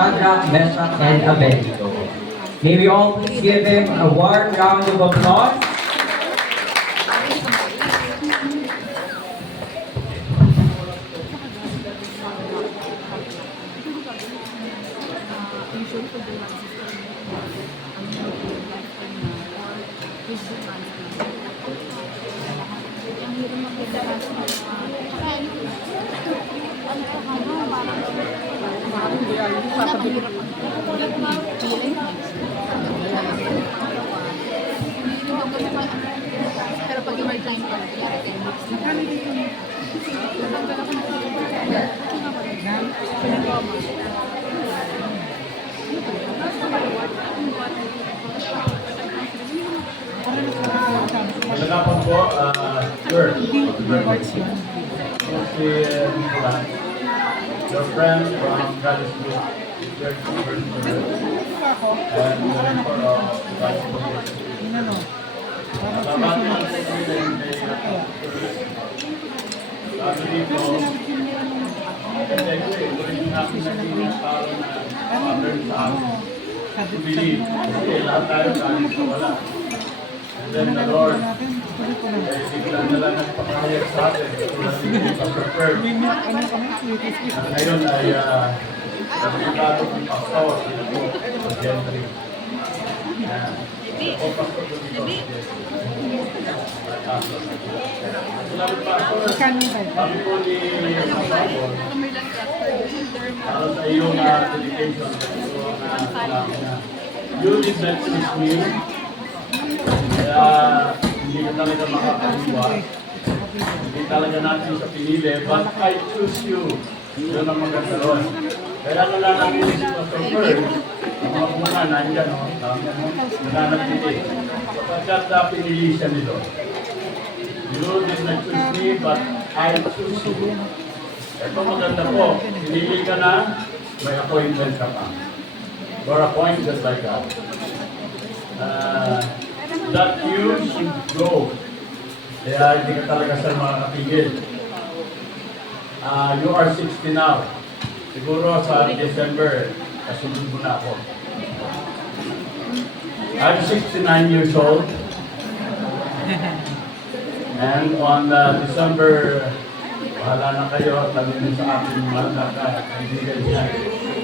Shadrach, Meshach, and Abednego. May we all please give them a warm round of applause. Pero pag yung time ko, Magandang po po, sir. Si Nicolas, your friend from Goddess Group, Church of and the member of Vice President. Salamat po sa sabi dito, ito rin natin natin para na sa amin. To believe. Kasi lahat tayo galing sa wala. And then the Lord, bigla na lang nagpapahayag sa atin. Hindi pa prepared. Ngayon ay nagpapagado ng pastor. Sila po, sa gentry. O pastor po dito. Salamat pastor. Sabi po ni pastor, para sa iyong dedication. You did not choose me. Kaya hindi ka talaga makakaliwa. Hindi talaga natin sa pinili. But I choose you. Yun ang maganda ron. Kaya nananagili si Pastor Pearl. Ang mga muna nandyan. Nananagili. Sapagkat pinili siya nito. You did not choose me, but I choose you. Ito maganda po. Pinili ka na, may appointment ka pa. You're appointed by God. That you should go. Kaya hindi ka talaga sa makakapigil. You are 60 now. Siguro sa December, kasunod mo na ako. I'm 69 years old. And on December, bahala na kayo, tanongin sa akin mga kaibigan niya.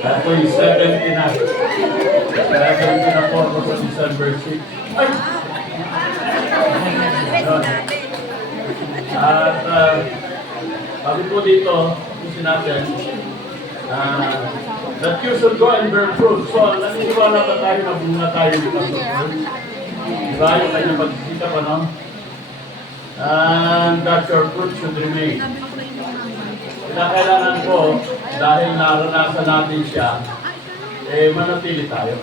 Ako yung 70 na. 70 na po ako sa December 6. Ay! At sabi po dito, kasi natin, that you should go and bear fruit. So, naniniwala ba tayo na bunga tayo di ba? Diba yung kanyang pagsisita pa, no? And that your fruit should remain. Kailangan ko, dahil naranasan natin siya, manatili tayo.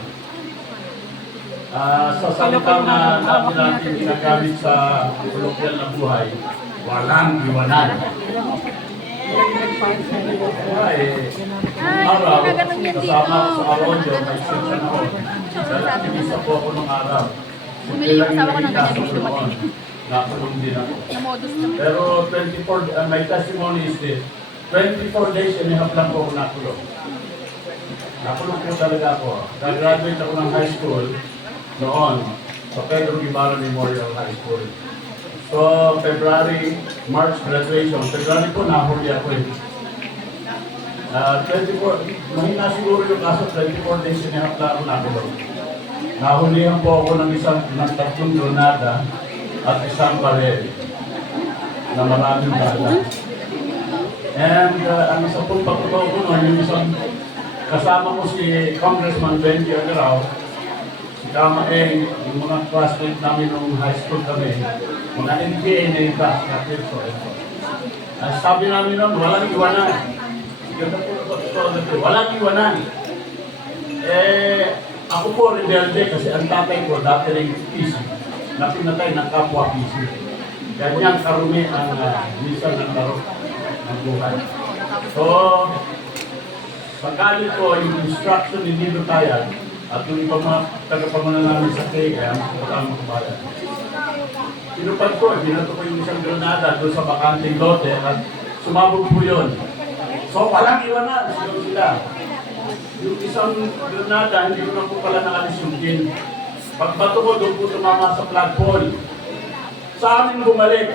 Sa salitang natin ginagamit sa kolokyal na buhay, walang iwanan. Araw, kasama ako sa Aronjo, may sensya na ako. Dahil aktivisa po ako ng araw. bumili yung asawa ko ng ganyan yung dumating. Nakulong din ako. Na-modus na. Pero 24, my testimony is this, 24 days and a half lang po ako nakulong. Nakulong po talaga ako. Nag-graduate ako ng high school noon sa Pedro Guevara Memorial High School. So, February, March graduation. February po, nahuli ako eh. 24, mahina siguro yung kaso, 24 days and a half lang ako nakulong. Nahulihan po ako ng tatlong granada at isang barel na maraming bala. And ang isa pong pagkakaw ko no, yung isang kasama ko si Congressman Benji Agaraw, si Kama Eng, yung mga classmate namin nung high school kami, mga NPA na yung class na Tirso. Sabi namin nun, walang iwanan. Walang iwanan. Ako po rebelde kasi ang tatay ko dati rin PC. Napinatay ng kapwa PC. Ganyang karumi ang minsan ng laro ng buhay. So, pagkalit ko yung instruction ni Nino Tayan at yung ibang mga tagapamanan namin sa KM, walang makabayan. Pinupad ko, binato ko yung isang granada doon sa bakanting lote at sumabog po yun. So, walang iwanan. Sila. yung isang granada, hindi ko na po pala nakalis yung pin. Pagbato ko, doon po tumama sa flagpole. Sa amin bumalik.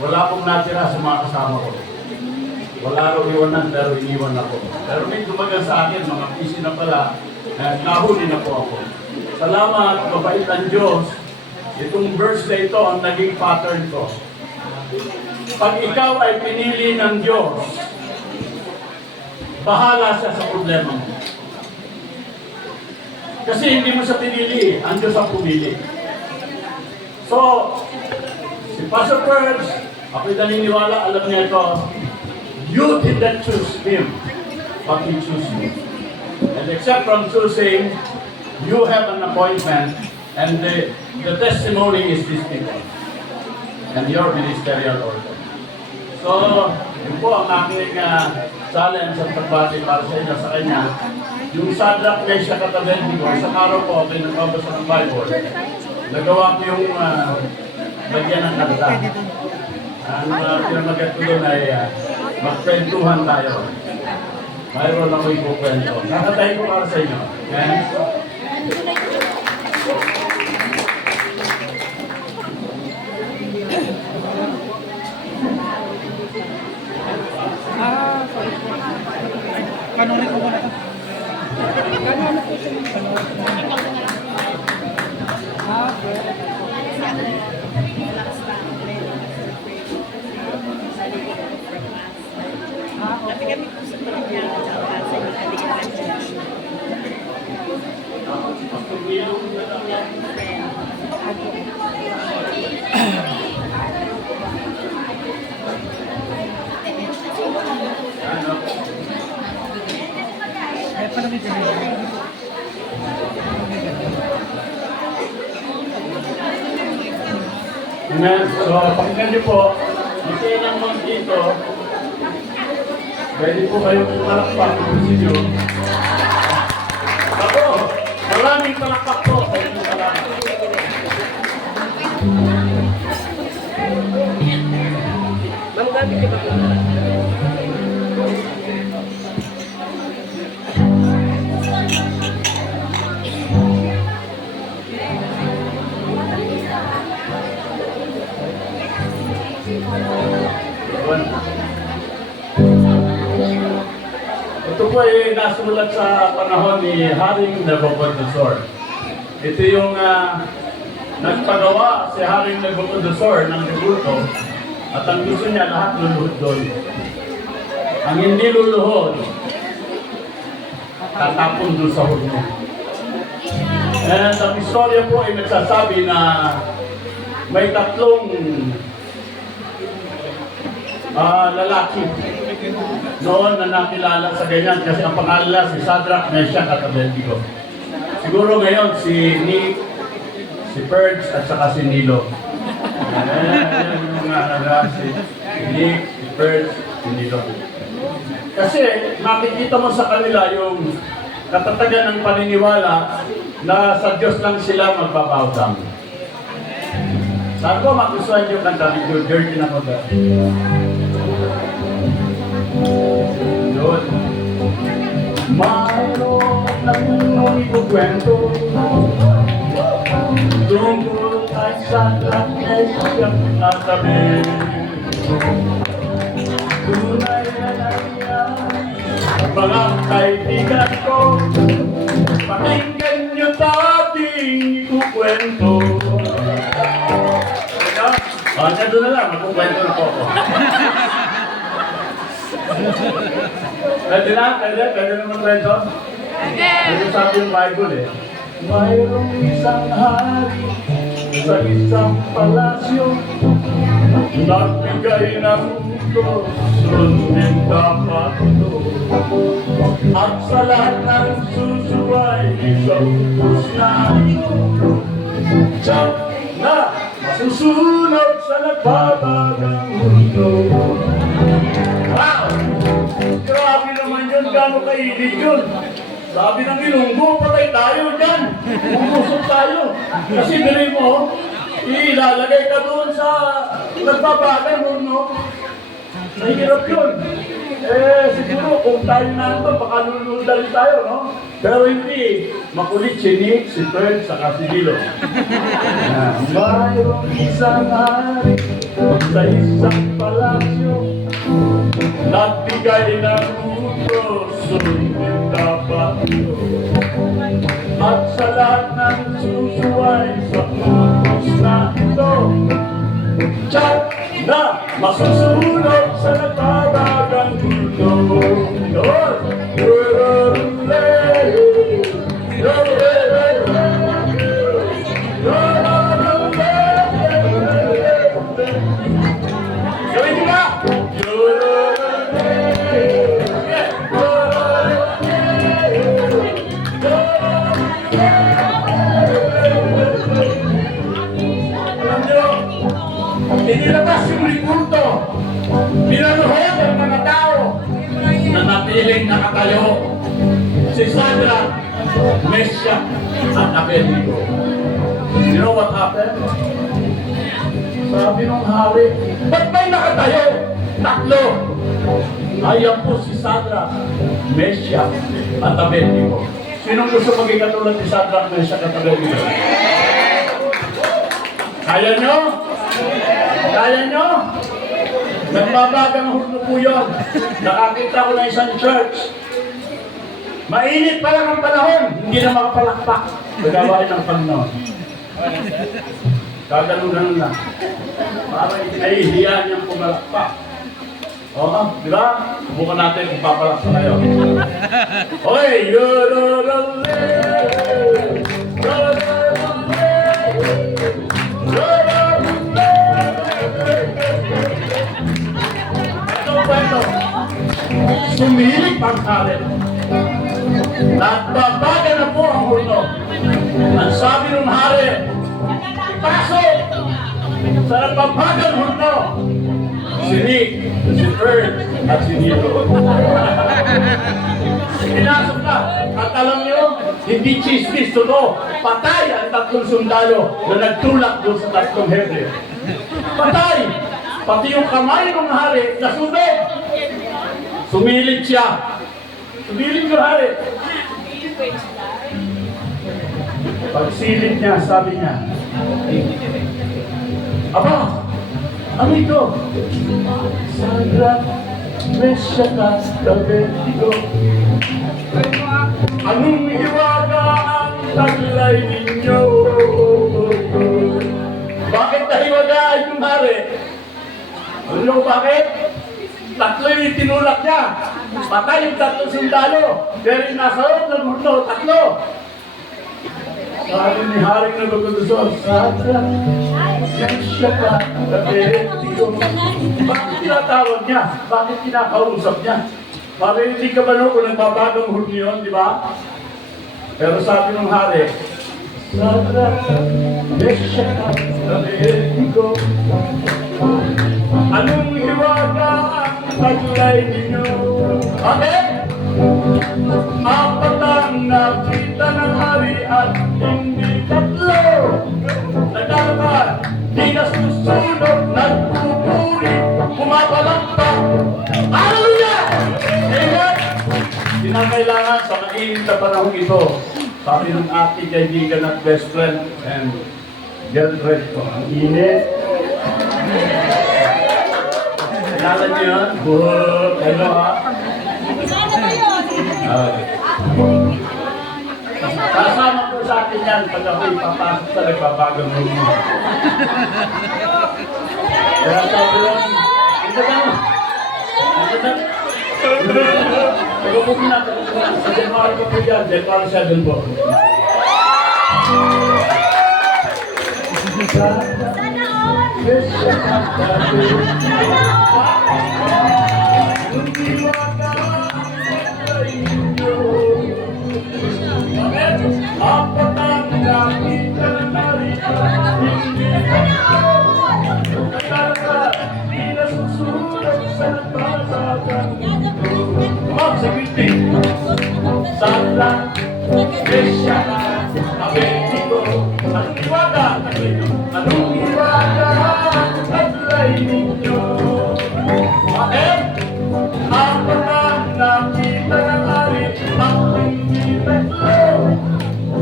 Wala pong natira sa mga kasama ko. Wala raw iwanan, pero iniwan ako. Pero may dumagan sa akin, mga PC na pala, nahuli na po ako. Salamat, mabait ang Diyos. Itong verse na ito ang naging pattern ko. Pag ikaw ay pinili ng Diyos, bahala siya sa problema mo. Kasi hindi mo siya pinili, ang Diyos ang pumili. So, si Pastor Perks, ako'y naniniwala, alam niya ito, you did not choose him, but he chose you. And except from choosing, you have an appointment, and the testimony is this people, and your ministerial order. So, yun po ang aking challenge at pagbati para sa inyo, sa kanya. Yung Shadrach, Meshach at Abednego, isang araw po ako nagbabasa ng Bible. Nagawa ko yung bagyan ng kanta. Ang pinamagat ko doon ay magkwentuhan tayo. Mayroon ako yung kukwento. Nakatayin ko para sa inyo. Okay? Kanunin ko muna ito. Kaya pala may ganyan. Amen. So, pakinggan niyo po, kasi ng mga dito, pwede po kayong palakpak kung sinyo. Ako, maraming palakpak po. Maraming salamat. Ma'am, gabi di ba po? Ito po ay nasulat sa panahon ni Haring Nabucodonosor. Ito yung nagpagawa si Haring Nabucodonosor ng Egipto at ang gusto niya lahat luluhod doon. Ang hindi luluhod, tatapon doon sa hudmo. And ang istorya po ay nagsasabi na may tatlong lalaki noon na nakilala sa ganyan kasi ang pangalan nila si Shadrach, Meshach at Abednego. Siguro ngayon si Nick, si Perks at saka si Nilo. Ayan yung mga si Nick, si Perks, si Nilo. Kasi makikita mo sa kanila yung katatagan ng paniniwala na sa Diyos lang sila magbabow down. Saan ko magustuhan yung kanta ni Joe Dirty na mo ba? Yun. Mayroon ng ikukwento tungkol kay Shadrach, Meshach at Abednego. Tunay na nangyari, mga kaibigan ko, pakinggan niyo ating ikukwento. Doon na lang, magkukwento na po ako. Pwede na? Pwede na magkwento? Pwede sabi yung Bible eh. Mayroong isang hari sa isang palasyo, nagbigay ng utos, sundin dapat ito. At sa lahat ng susuway, isang utos na ito. Tiyak na masusunod sa nagbabagang mundo. Wow! Grabe naman yun, gano'ng kainit yun. Sabi ng Ilonggo, patay tayo dyan. Umusok tayo. Kasi dili mo, ilalagay ka doon sa nagbabagang mundo. Mahirap yun. Siguro kung tayo nandun, baka lululda rin tayo, no? Pero hindi. Makulit si Nick, si Fred, saka si Dilo. Mayroong isang hari sa isang palasyo, nagbigay ng utos, sumunod dapat ito. At sa lahat ng susuway sa utos na ito, tiyak na masusunod sa nagbabagang mundo. Gawin niyo ba? Alam niyo, inilabas yung lipunto, pinanuhod ang mga tao na napiling nakatayo. Si Sandra, Meshach, at Abednego. You know what happened? Sabi ng hari, ba't may nakatayo? Tatlo. Ayan po si Sandra, Meshach, at Abednego. Sinong gusto maging katulad ni Sandra, Meshach, at Abednego? Kaya nyo? Kaya nyo? Nagbabagang hurno po yun. Nakakita ko na isang church. Mainit pa lang ang panahon, hindi na makapalakpak. Nagawain ng Panginoon. Gaganon-ganon lang. Para nahihiyan niyang pumalakpak. Oo, di ba? Bukan natin kung papalakpak kayo. Okay, ito kwento. Sumilik ang kalit. Nagbabaga na po ang hurno. Ang sabi ng hari, ipasok sa nagbabagang hurno. Si Nick, si Ferd, at si Nilo. Pinasok na. At alam nyo, hindi chismis to. Patay ang tatlong sundalo na nagtulak doon sa tatlong Hebreo. Patay! Pati yung kamay ng hari, nasunog. Sumilip siya. Sumilip yung hari. Pagsilip niya, sabi niya, aba, ano ito? Sandra, Meshach, at Abednego. Anong hiwaga ang taglay ninyo? Bakit nahiwagaan yung hari? Ano bakit? Tatlo yung tinulak niya. Patay yung tatlong sundalo. Pero yung nasa loob ng hurno, tatlo. Sabi ni Haring Nabucodonosor, Sandra, Meshach, at Abednego. Bakit tinatawag niya? Bakit kinakausap niya? Para hindi ka ba no kung nagbabagang hurno yun, di ba? Pero sabi ng hari, Sandra, Meshach, at Abednego. Anong hiwaga ang taglay ninyo? Bakit? Apat ang nakita ng hari at hindi tatlo. Naglalakad, di nasusunod, nagpupuri, pumapalakpak. Hallelujah! Amen! Kinakailangan sa mainit na panahon ito, sabi ng aking kaibigan at best friend and girlfriend ko, ang init. Kilala niyo yun? Hello ha? Kasama po sa akin yan pag ako'y papasok sa nagbabagang hurno. Kaya sabi lang, ito ba? Ito ba? Tago po muna. Sa January ko po yan. January 7 po. Sandra, Meshach, Abednego, anong iwaga? Anong iwaga? Taglay ninyo. Bakit?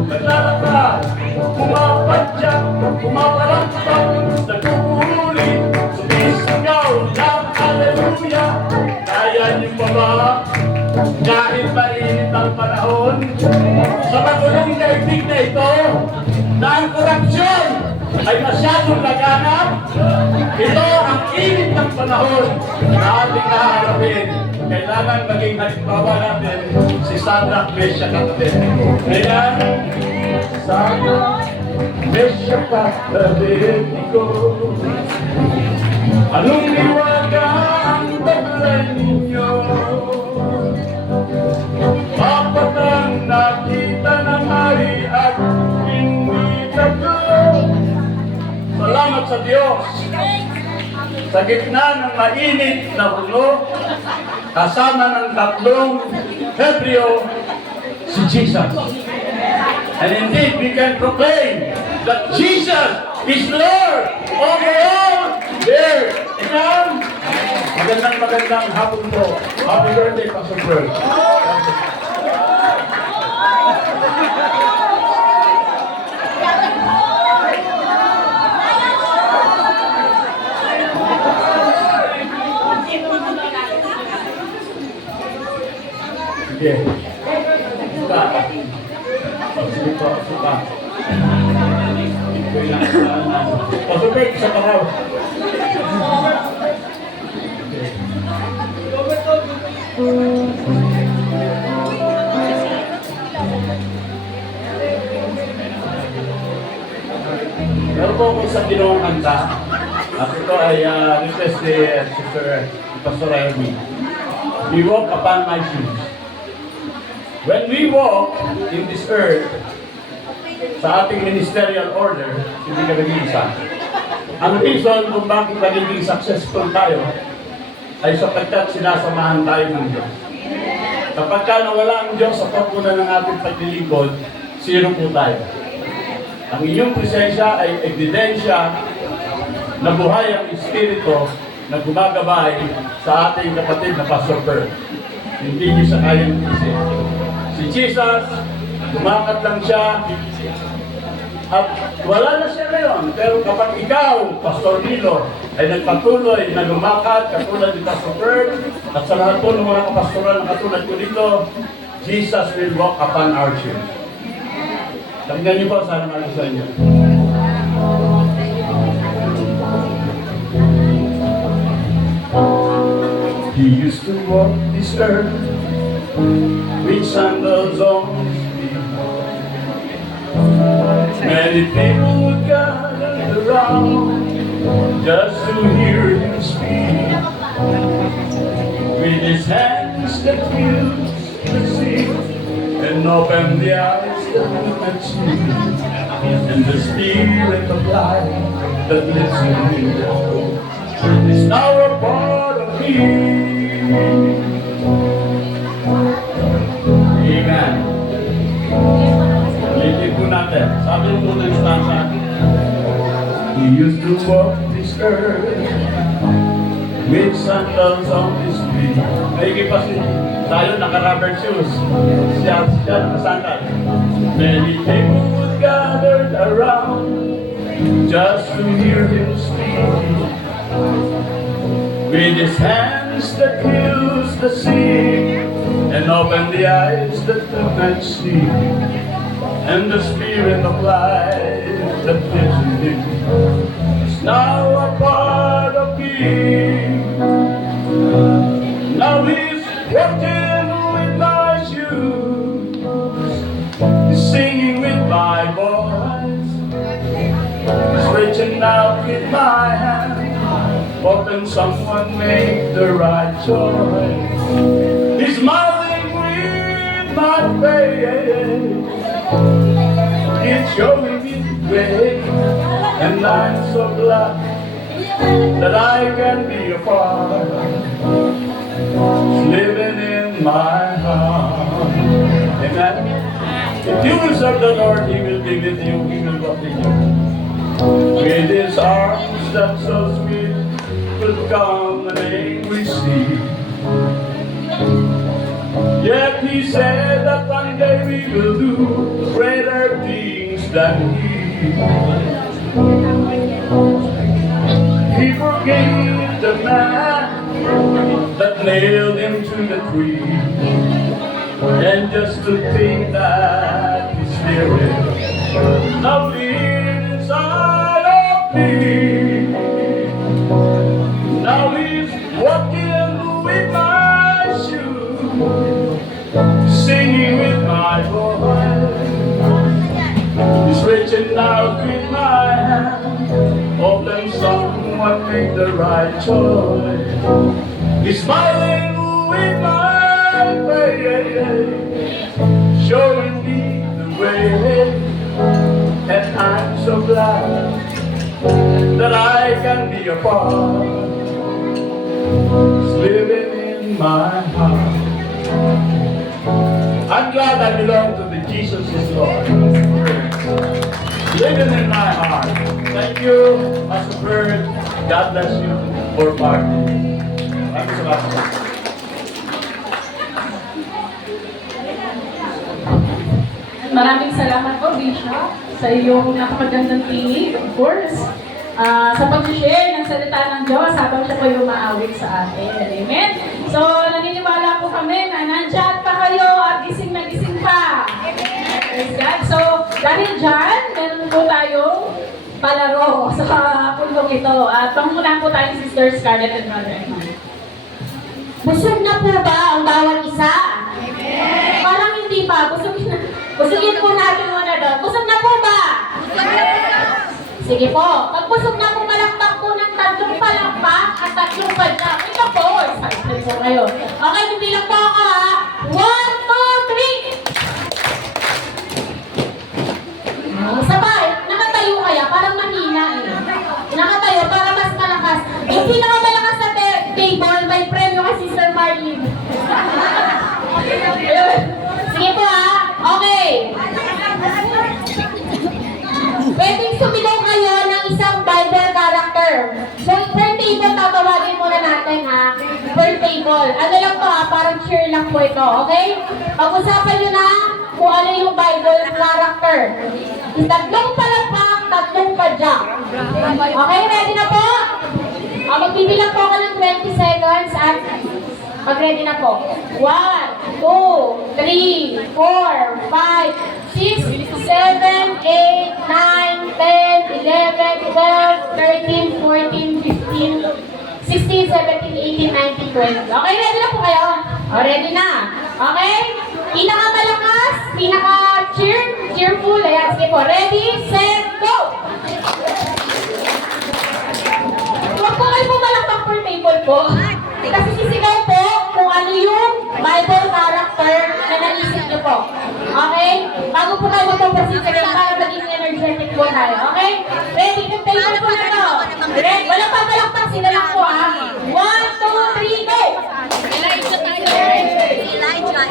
Naglalakad, pumapadyak, pumapalampak, nagkukulit, sumisigaw ng hallelujah. Kaya niyo pa ba? Kahit mainit ang panahon, sa magulong daigdig na ito, na ang korupsyon ay masyadong laganap, ito ang init ng panahon na ating naharapin. Kailangan maging halimbawa natin si Sandra Mesha Kapatid. Kaya, Sandra Mesha Kapatid ko, anong liwaga ang taglay ninyo? Apat ang nakita ng hari at hindi tatlo. Salamat sa Diyos. Sa gitna ng mainit na ulo, kasama ng tatlong Hebreo, si Jesus. And indeed, we can proclaim that Jesus is Lord over all the earth. Amen? Magandang hapon po. Happy birthday, Pastor Bert. Sige. Suka. Sige po, suka. Ito yung Pastor Bert, sa paraw. Meron po ako sa ginawang kanta. At ito ay request ni Sister Pastor Amy. We walk upon my shoes. When we walk in this earth, sa ating ministerial order, hindi ka nag-iisa. Ang reason kung bakit nagiging successful tayo ay sapagkat sinasamahan tayo ng Diyos. Kapag ka nawala ang Diyos sa pagpuna ng ating paglilingkod, zero po tayo. Ang inyong presensya ay ebidensya na buhay ang Espiritu na gumagabay sa ating kapatid na Pastor Bert. Hindi niyo sa kayang isip. Si Jesus, lumakad lang siya, at wala na siya ngayon. Pero kapag ikaw, Pastor Milo, ay nagpatuloy na lumakad katulad ni Pastor Bert, at sa lahat po ng mga kapastoral na katulad ko dito, Jesus will walk upon our shoes. Tingnan niyo po, sana malusan niyo. He used to walk this earth with sandals on his feet. Many people would gather around just to hear him speak. With his hands that filled the sea and open the eyes that look at you, and the spirit of life that lives in him is now a part of me. Amen. Ulitin po natin. Sabi po ng stanza, he used to walk this earth with sandals on his feet. Naikipas tayo, naka-rubber shoes. Siya naka-sandal. Many people would gather around just to hear him speak. With his hands that heals the sick and open the eyes that do not see, and the spirit of life that lives in him is now a part of me. Now he's walking with my shoes, he's singing with my voice, he's reaching out with my hand, hoping someone make the right choice. He's smiling with my face, it's showing me the way, and I'm so glad that I can be a part, living in my heart. Amen. If you will serve the Lord, He will be with you, He will walk with you. With His arms that so sweet will come and may receive. Yet he said that one day we will do greater things than he. He forgave the man that nailed him to the tree. And just to think that his spirit now lives inside of me. Now he's walking with my shoes, singing with my voice. He's reaching out with my hand, hoping someone make the right choice. He's smiling with my face, showing me the way, and I'm so glad that I can be a part. He's living in my heart. I'm glad I belong to the Jesus is Lord. Living in my heart. Thank you, Pastor Bird. God bless you for party. Thank you so much. Maraming salamat po, Bishop, sa iyong napakagandang tinig, of course. Sa pag-share ng salita ng Diyos habang siya po yung maawit sa atin. Amen? So, naniniwala po kami na nandyan pa kayo at gising na gising pa. Praise God. So, dahil dyan, meron po tayong palaro sa pulong ito. At pangunahan po tayo si Sister Scarlett and Brother Emma. Busog na po ba ang bawat isa? Parang hindi pa. Busugin po natin muna doon. Busog na po ba? Sige po. Pag busog na po, malakpak po ng 3 palakpak at 3 padyak. Ito po. Excited po kayo. Okay, bibilang po ako ha. 1, 2, 3. Sabay. Nakatayo kaya. Parang mahina eh. Nakatayo para mas malakas. Yung pinakamalakas na table, may premyo kay Sister Marlene. Sige po ha. Okay. Pwedeng sumigaw kayo ng isang Bible character. So, per table, tatawagin muna natin ha. Per table. Ano lang to ha, parang cheer lang po ito, okay? Pag-usapan nyo na kung ano yung Bible character. 3 palakpak, 3 padyak. Okay, ready na po? Magbibilang po ako ng 20 seconds at mag-ready na po. 1, 2, 3, 4, 5, 6, 7, 8, 9, 10, 11, 12, 13, 14, 15, 16, 17, 18, 19, 20. Okay, ready na po kayo? Ready na. Okay? Pinakamalakas, cheerful. Ayan, sige po. Ready, set, go! Huwag po kayo pumalakpak per table po. Kasi sisigaw po kung ano yung Bible character na naisip niyo po. Okay? Bago po tayo magpaprosesor para maging energetic po tayo. Okay? Ready? Yung table po na to. Ready? Walang papalakpak. Sila lang po ha. 1, 2, 3, go! Elijah tayo. Elijah.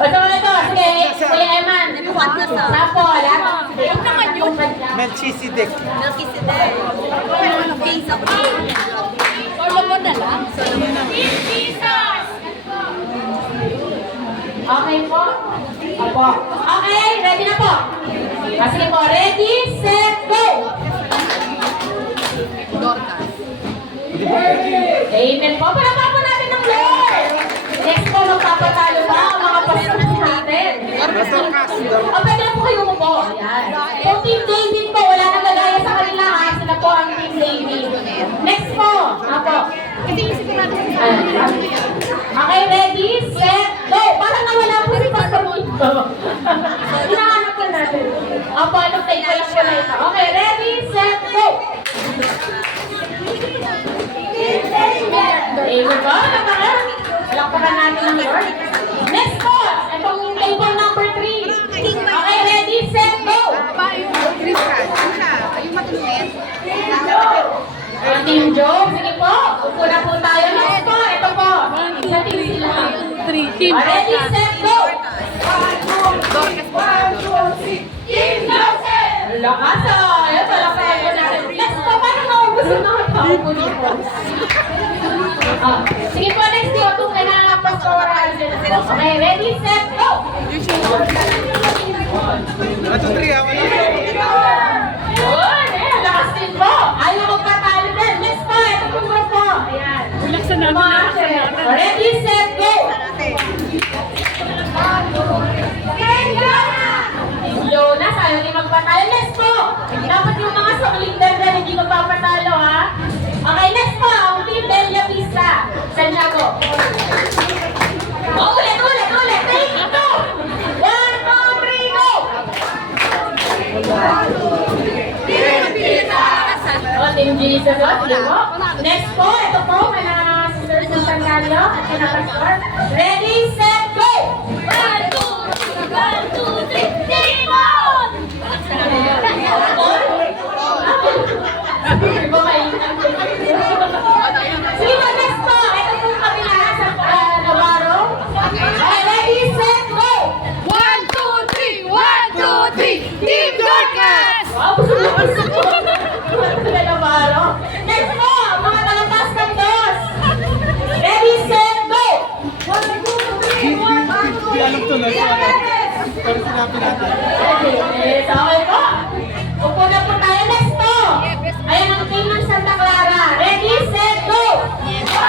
O sa mga to. Sige. Kuya Eman. Sample. Huwag naman yun. Melchizedek. King of Kings. Solomon na lang. Jesus! Okay po. Opo. Okay. Ready na po. Sige po. Ready, set, go! Dorcas. Amen po. Palakpak po natin ng Lord. Next po, magpapatalo ba ang mga pastor natin? O, pwede na po kayo umupo. Ayan. Yung Team David po, wala nang gagaya sa kanila ha. Sila po ang Team David. Next po. Apo. Okay, ready, set, go! Parang nawala po si Pastor Dito. Hinahanap po natin. Apo, anong tayo ko lang po na ito. Okay, ready, set, go! Amen po. Palakpakan natin ng Lord. Next po, itong table number 3. Okay, ready, set, go! Team Joe, sige po. Upo na po tayo. Next po, ito po. Sa team sila. Ready, set, go! Team Joseph! Lakas ah! Ayan, palakpakan po natin. Next po, parang naubos na ako po dito. Sige po, next po, itong kailangan Okay, ready, set, go! Yun, lakas din po. Ayaw magpatalo din. Next po, ito po po. Ayan. Relaxan namin. Ready, set, go! Jonas, ayaw niyo magpatalo. Next po. Dapat yung mga suklingder na hindi magpapatalo, ha? Okay, next po. Ang team Bella Vista. Santiago. Oh, ulit. 3, 2, 1, 2, 3, go! Oh, Team Jesus, di mo? Next po, ito po, mga sisters ng Sangalio at pinapastor. Ready, set, go! 1, 2, 3, Timon! Di ba mainit? Sige po, next po, ito po kabila sa Navarro. Okay, ready, set, go! 1, 2, 3, Team Dorcas! Wow, busog po. Sa Navarro. Next po, mga talapas ng dos. Ready, set, go! 1, 2, 3, 1, 2, 3. Alam to na siya. Pero sinabi natin. Yes, okay po. Upo na po tayo. Next po. Ayan ang team ng Santa Clara. Ready, set, go! 1,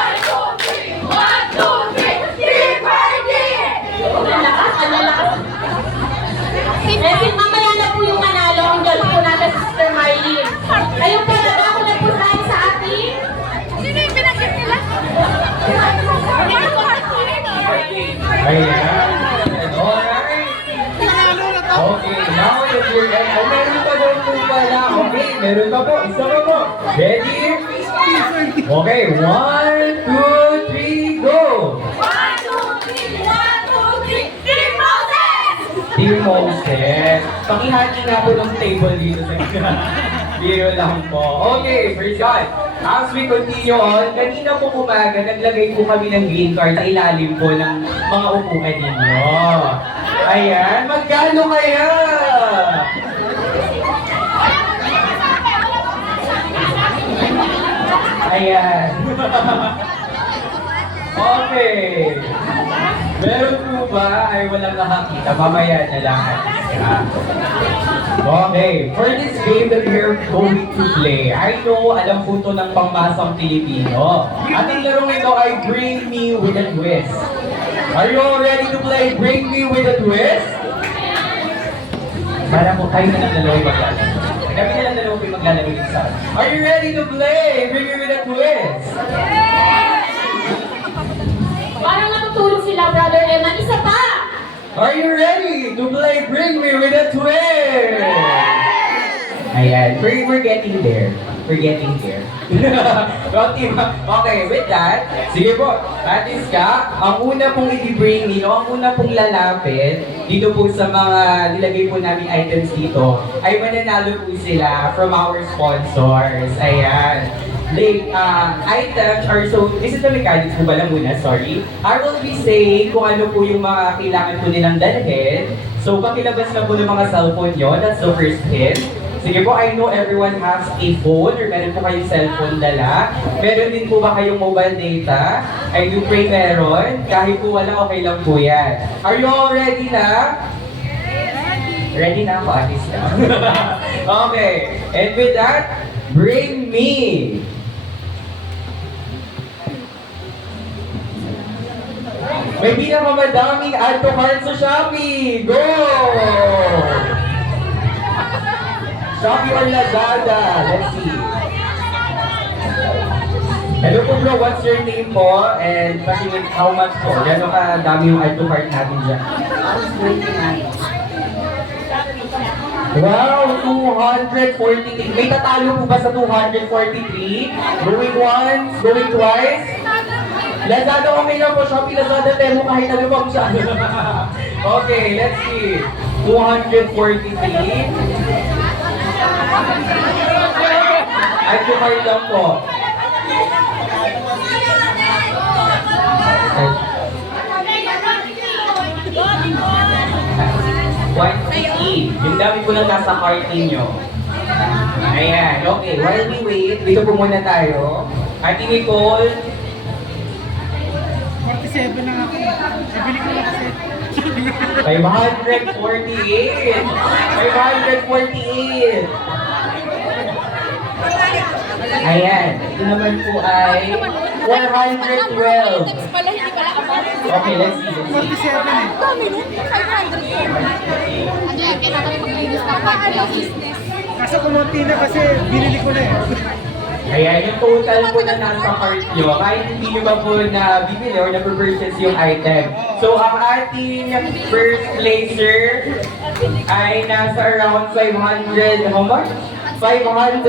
2, 3, Team Party! Ang lalakas. Ready, mamaya na po yung manalo. Ang galing po natin si Sister Marlene. Ayun po, nagako na po tayo sa ating Sino yung pinakit nila? Ayan. Alright. Okay, now if you're ready. Oh, meron pa daw po pala. Okay, meron pa po. Isa pa po. Ready? Okay, 1, 2, 3, go! 1, 2, 3, Team Moses! Team Moses. Pakihati nga po ng table dito sa Biro lang po. Okay, first shot. As we continue on, kanina po umaga, naglagay po kami ng green card sa ilalim po ng mga upuan ninyo. Ayan, magkano kaya? Ayan. Okay. Meron po ba ay walang nakakita? Mamaya na lang. Okay, for this game that we're going to play, I know alam po ito ng pangmasang Pilipino. Ating larong ito ay Bring Me With a Twist. Are you all ready to play Bring Me With a Twist? Para po kayo na lang dalawa yung maglalaro. Kami na lang dalawa po yung maglalaro yung isa. Are you ready to play Bring Me With a Twist? Parang natutulog sila, Brother Eman. Isa pa! Are you ready to play Bring Me With a Twist? Ayan, we're getting there. We're getting there. Okay, with that, sige po, Ate Ska, ang una pong i-bring nyo, ang una pong lalapit dito po sa mga nilagay po namin items dito, ay mananalo po sila from our sponsors. Ayan. Items are so, this is the mechanics po pala muna, sorry. I will be saying kung ano po yung mga kailangan po nilang dalhin. So, pakilabas na po ng mga cellphone nyo, that's the first hint. Sige po, I know everyone has a phone or meron po kayong cellphone dala. Meron din po ba kayong mobile data? I do pray meron. Kahit po wala, okay lang po yan. Are you all ready na? Ready na ako, Atis na. Okay, and with that, bring me. May pinakamadaming add to cart sa Shopee! Go! Shopee or Lazada? Let's see. Hello po bro, what's your name po? And pakinggan how much po? Gano'n ka dami yung add to cart natin dyan? Wow, 243. May tatalo po ba sa 243? Going once, going twice? Lazada okay lang po, Shopee, Lazada, Temo, kahit ano pa siya. Okay, let's see. 243. Ay, kumay lang po. 150. Yung dami po lang nasa cart ninyo. Ayan, okay. While we wait, dito po muna tayo. Ate Nicole. 47 lang ako. Nabili ko na kasi. 548! 548! Ayan, ito naman po ay 412. Text pala, hindi pala about. Okay, let's see. 47 eh. Dami nun, 500. Ano yan, kailangan mag-release ng business. Kaso kumunti na kasi binili ko na eh. Ayan, yung total po na nasa cart nyo, kahit hindi nyo ba po na bibili or na-purchase yung item. So, ang ating first placer ay nasa around 500, how much? 514.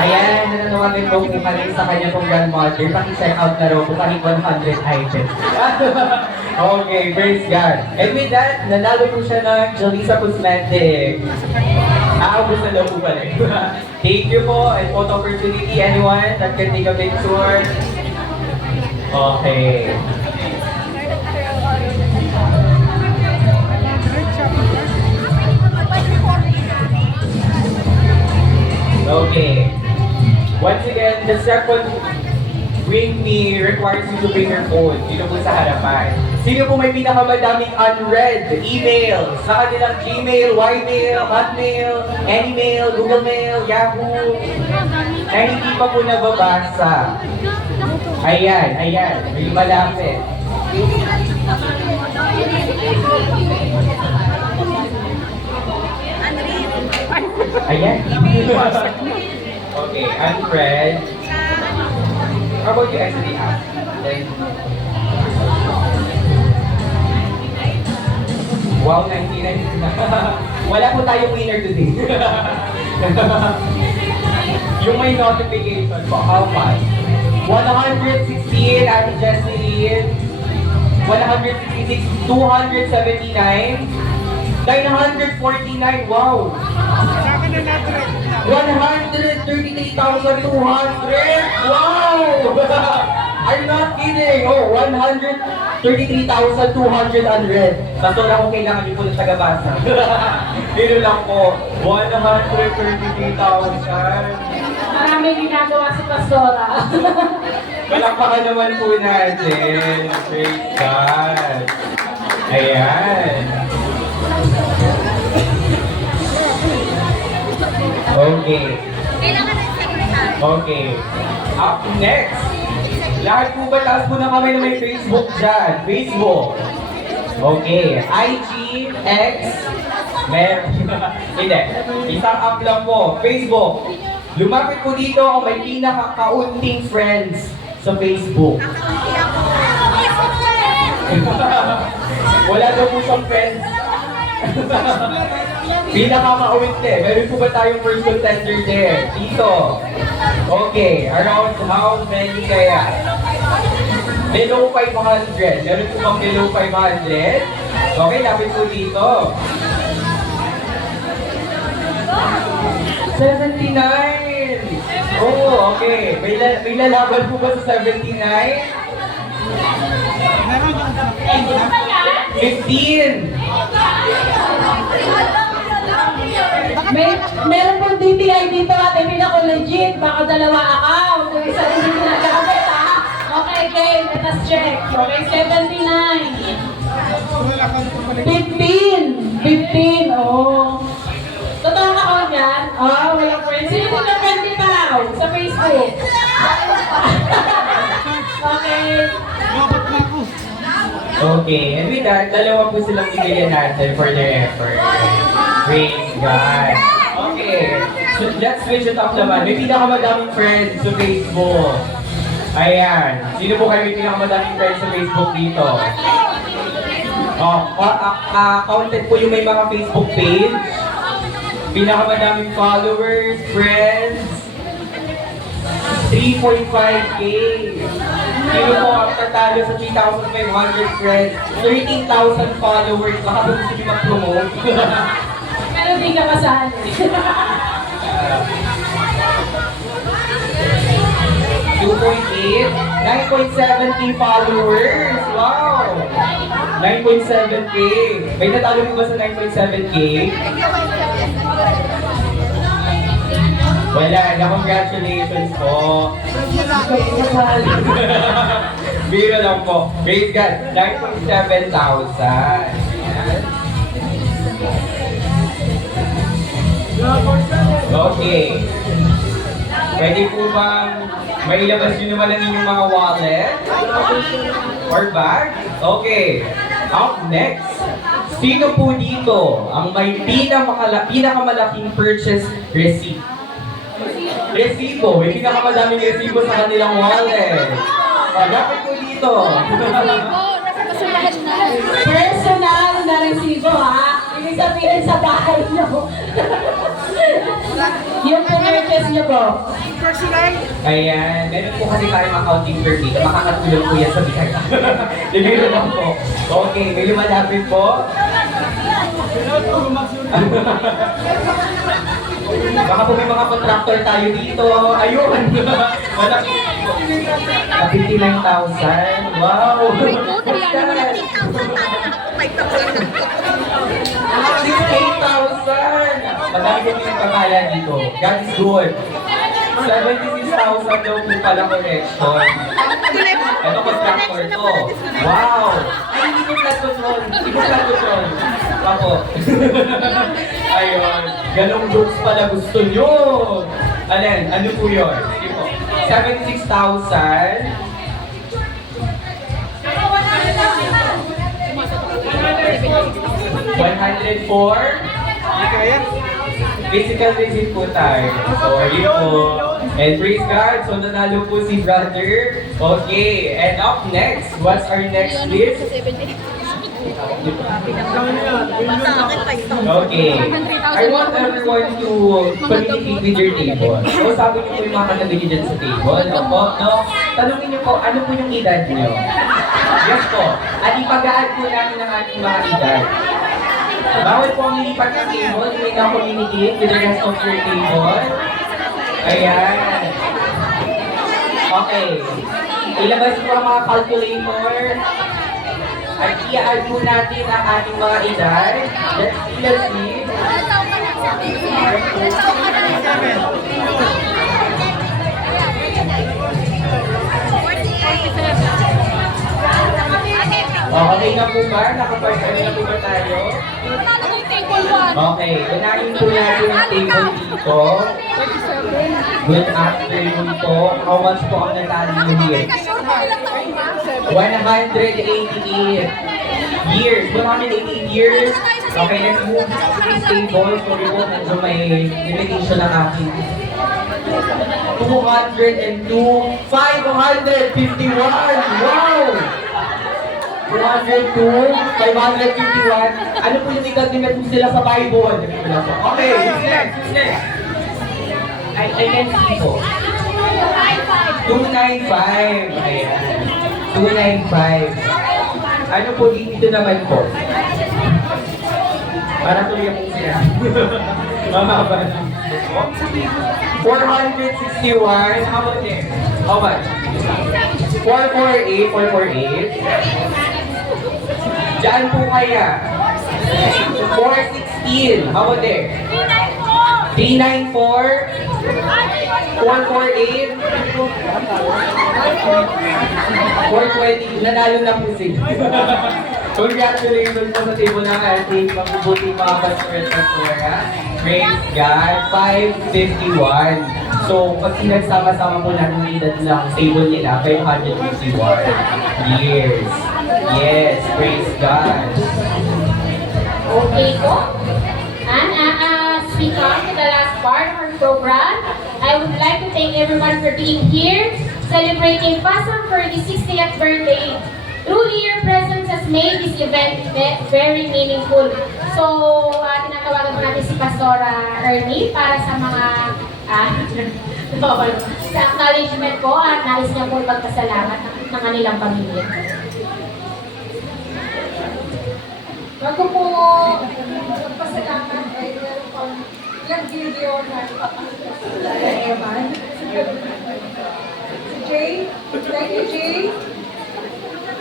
Ayan, nananawagan ko po kami sa kanya pong grandmother. Paki-check out na raw po kami 100 items. Okay, praise God. And with that, nanalo po siya ng Jolisa Cosmetics. Ubus na daw po pala. Thank you po and photo opportunity. Anyone that can take a picture? Okay. Okay. Once again, the second bring me requires you to bring your phone dito po sa harapan. Sino po may pinakamadaming unread email sa kanilang Gmail, Ymail, Hotmail, Anymail, Google Mail, Yahoo, na hindi pa po nababasa? Ayan, ayan. May malapit. Ayan. Okay, unread. How about you actually ask? Then, wow, 99. Wala po tayong winner today. Yung may notification po, how much? 116, Ate Jesseline. 166, 279. 949, wow! Sa akin na natin. 133,200! Wow! I'm not kidding! Oh, 133,200 unread. Kaso lang kung kailangan niyo po ng tagabasa. Dito lang po, 133,000. Maraming ginagawa si Pastora. Palakpakan naman po natin. Praise God. Ayan. Okay. Okay. Up next. Lahat po ba taas po na kami na may Facebook dyan? Facebook. Okay. IG, X, hindi. Isang app lang po. Facebook. Lumapit po dito kung may pinaka-kaunting friends sa Facebook. Wala daw po siyang friends. Pinaka-kaunti. Meron po ba tayong first contender there? Dito. Okay. Around how many kaya? Below 500. Meron po bang below 500? Okay, lapit po dito. 79! Oh, okay. May lalaban po ba sa 79? Meron yung 15! Meron pong DTI dito at hindi na ko legit. Baka dalawa account. Yung isa hindi ko nagamit ha. Okay, game. Let us check. Okay, 79. 15. 15. Oh. Totoo ka ko yan? Oh, walang friends. Sino yung 20 pa raw sa Facebook? Okay. robot na ako. Okay, and with that, dalawa po silang bibigyan natin for their effort. Praise God. Okay, so let's switch it up naman. May pinakamadaming friends sa Facebook. Ayan. Sino po kayo may pinakamadaming friends sa Facebook dito? Oh, counted po yung may mga Facebook page. Pinakamadaming followers, friends. 3.5K. Sino po ang tatalo sa 3,500 friends? 13,000 followers. Baka po gusto nyo mag-promote. Pero di ka kasali. 2.8, 9.7K followers. Wow! 9.7K. May natalo po ba sa 9.7K? Wala na, congratulations po. Biro lang po. Praise God. 9.7,000. Ayan. Okay. Pwede po bang mailabas nyo naman ang inyong mga wallet? Or bag? Okay. Up next. Sino po dito ang may pinakamalaking purchase receipt? Resibo. May pinakamadaming resibo sa kanilang wallet. Dapat po dito. Nasa kasulahan na. Personal na resibo ha. Ibig sabihin sa bahay nyo. Yung purchase nyo po. Ayan. Meron po kasi tayong accounting firm dito. Makakatulong po yan sa bihay. Libiro lang po. Okay. May lumalapit po. Baka po may mga contractor tayo dito. Ayun. Malaki. 59,000. Wow. May code, kaya naman 15,000 tayo. 68,000. Madami po pinagpapala dito. God is good. 76,000 daw po pala correction. Ito contractor to. Wow. Ay, hindi ko flood control. Hindi ko flood control. Ako. Ayun. Ganong jokes pala gusto nyo. Alin, ano po yun? Sige po. 76,000. 104. Physical visit po tayo. Sorry po. And praise God, so nanalo po si brother. Okay, and up next, what's our next list? Okay. I want everyone to communicate with your table. So, sabi niyo po yung mga katabi dyan sa table. Opo, no? Tanungin niyo po, ano po yung edad niyo? Yes po. At ipag-add po namin ang ating mga edad. Bawal po ang lilipat ng table. You may now communicate with the rest of your table. Ayan. Okay. Ilabas po ang mga calculator. At i-add po natin ang ating mga edad. Let's see. Okay na po ba? Nakapag-ano na po ba tayo? Okay, unahin po natin ang table dito. Good afternoon po. How much po ang natalo nyo here? 188 years. 188 years. Okay, let's move to this table. Sorry po, medyo may limitation ng aking 202, 551. Wow! 202, 551. Ano po yung edad nila po sila sa Bible? Okay, who's next? Who's next? I can see po. 295. Ayan. 295. Ano po dito naman po? Para tuloy po sila. Mamaba lang po. 461. How about there? How much? 448. 448. Diyan po kaya. 416. How about there? 394. 448. 420. Nanalo na po sila. Congratulations po sa table ng ating mabubuting mga pastor at pastora. Praise God. 551. So, pag sinagsama-sama po natin yung edad ng table nila, 551 years. Yes, praise God. Okay po. And as we come to the last part of our program, I would like to thank everyone for being here, celebrating Pasang for the 60th birthday. Truly, your presence has made this event very meaningful. So, tinatawagan po natin si Pastora Ernie para sa mga sa acknowledgement po at nais niya po magpasalamat ng kanilang pamilya. Bago po magpasalamat ay meron pang ilang video na ipapakita. Si Jay, thank you Jay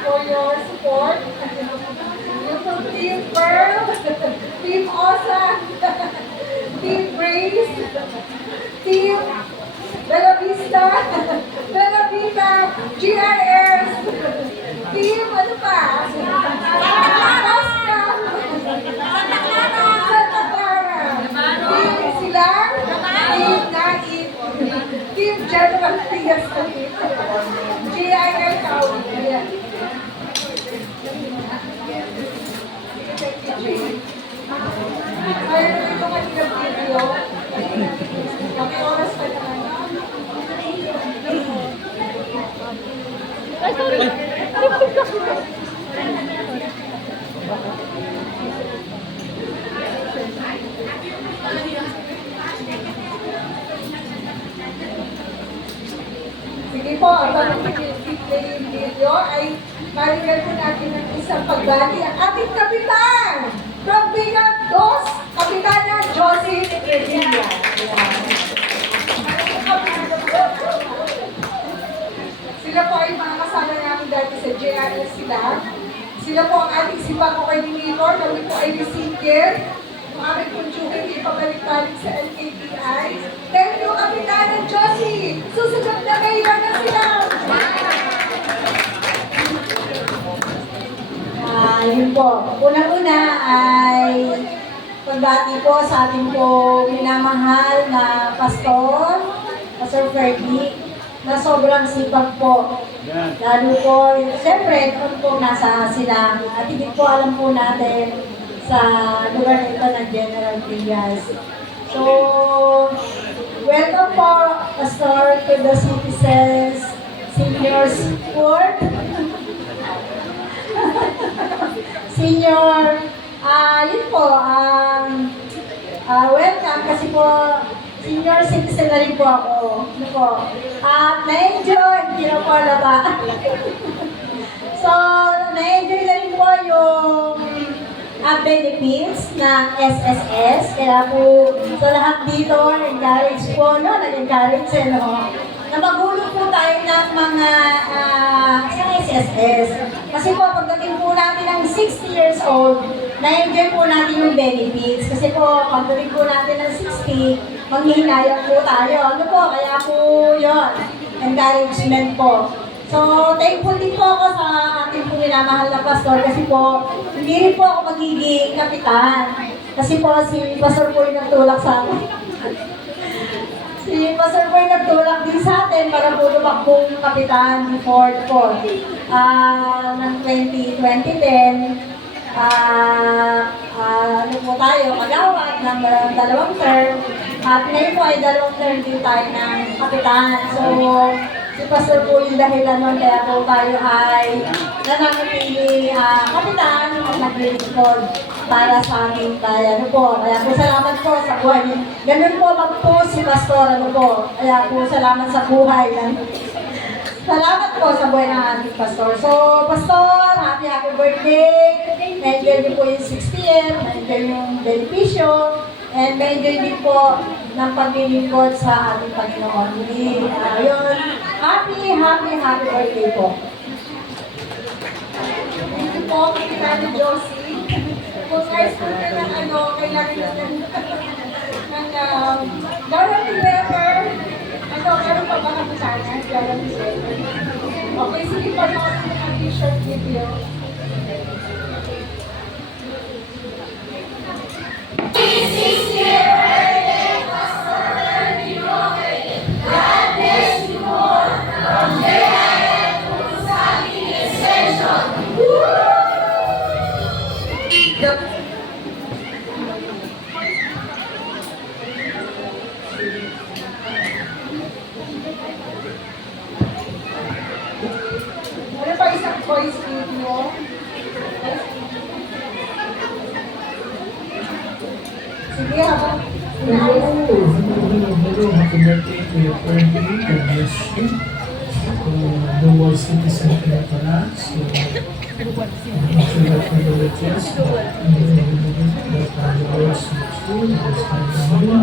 for your support. You're from Team Pearl, Team Awesome, Team Grace, Team Bella Vista, GRS, General Trias Alip. GIL Kawi. Ayan. Thank you, Jay. Kaya naman ito kanilang video. May oras pa naman. Ay, sorry. Sige po, habang nag-play yung video ay marigal po natin ang isang pagbati ang ating kapitan from Bigat 2, Kapitana Josie Revilla. Sila po ay mga kasama namin dati sa JRS sila. Sila po ang ating sipa coordinator, kami po ay receiver. Ang aming punsyukin ipabalik-balik sa LKPI. Thank you, Kapitana Josie! Susunod na kayo na sila! Yun po. Unang-una ay pagbati po sa ating po minamahal na pastor, Pastor Fergie, na sobrang sipag po. Yan. Lalo po, siyempre, noon po nasa sila. At hindi po alam po natin sa lugar na ito ng General Trias. So, welcome po, Pastor, to the Citizens Seniors Court. Senior, yun po, welcome kasi po, senior citizen na rin po ako. Ano po, na-enjoy, hindi na po alata. So, na-enjoy na rin po yung benefits ng SSS. Kaya po, sa lahat dito, encourage po, no? Nag-encourage, no? Na magulong po tayo ng mga sa SSS. Kasi po, pagdating po natin ng 60 years old, na-enjoy po natin yung benefits. Kasi po, pagdating po natin ng 60, manghihinayang po tayo. Ano po, kaya po yun, encouragement po. So, thankful din po ako sa ating po minamahal na pastor kasi po, hindi rin po ako magiging kapitan. Kasi po, si Pastor po yung nagtulak sa akin. Si Pastor po yung nagtulak din sa atin para po tumakbong kapitan before po. Ng 2010, ano po tayo, magawat ng 2 term. At ngayon po ay 2 term din tayo ng kapitan. So, si Pastor po yung dahilan nun, kaya po tayo ay nananatili kapitan at naglilingkod para sa aming bayan. Ano po, kaya po salamat po sa buhay niyo. Ganun po mag-post si Pastor, ano po. Kaya po salamat sa buhay. Salamat po sa buhay ng ating Pastor. So, Pastor, happy birthday. Na-enjoy niyo po yung 60th, na-enjoy yung benepisyo, and na-enjoy din po ng paglilingkod sa ating Panginoon. Yun, happy birthday po. Thank you po, Kapitana Josie. Kung guys po na ng kailangan natin ng guarantee letter. Meron pa ba kapitana? Guarantee letter. Okay, sige po na kasi ng t-shirt video. Ano pa isang voice video? Sige, habang inaayos. Hello, happy birthday to your birthday. God bless you. The world citizen kaya pala. So, congratulations. The world's school, the time of you.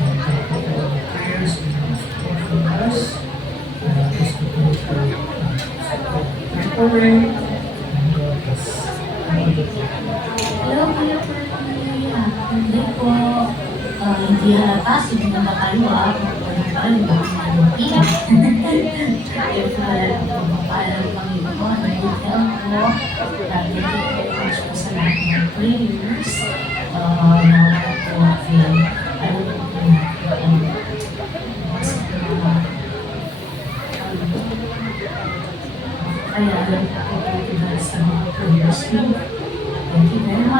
Thank you for all the prayers and support from us. Just to go for recovery. And God bless. Hello, Kuya Perky. Hindi po. Hindi halata. Sige na ba kayo? Kung pa rin ba ang iyak? Kaya po pala ng Panginoon. Nag-hotel po. Thank you very much po sa lahat ng prayers. Nawala po. Ano po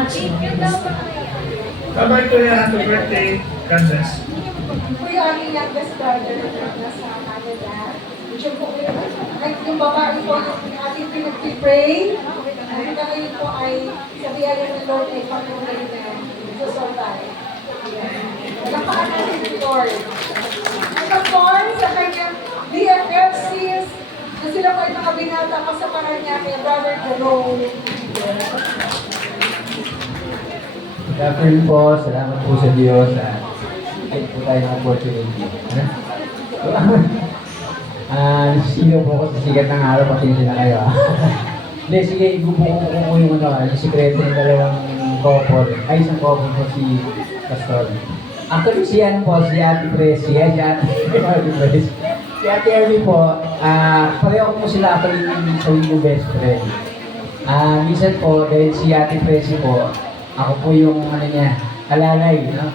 much. Bye-bye, Kuya. Happy birthday. God bless. Po yung aming youngest brother na nasa Canada. Medyo po yung babae po yung ating pinag-pray. Hanggang ngayon po ay sabihan ng Lord ay patuloy na susurvive. Nakakaan natin si Lord. At of course, sa kanyang BFFCs, na sila po ay mga binata pa sa Paranaque, Brother Jerome. Good afternoon po. Salamat po sa Diyos. Ay po tayo ng opportunity. Sino po ako sa sikat ng araw. Pasensya na kayo. Hindi, sige. Ibubuko ko yung yung sikreto ng dalawang couple. Ay, isang couple po si Pastor. Actually, si Ate Pres. Si Ate Pres. Si Ate Ernie po, pareho po sila actually yung best friend. Minsan po, dahil si Ate Presi po, ako po yung alalay, no?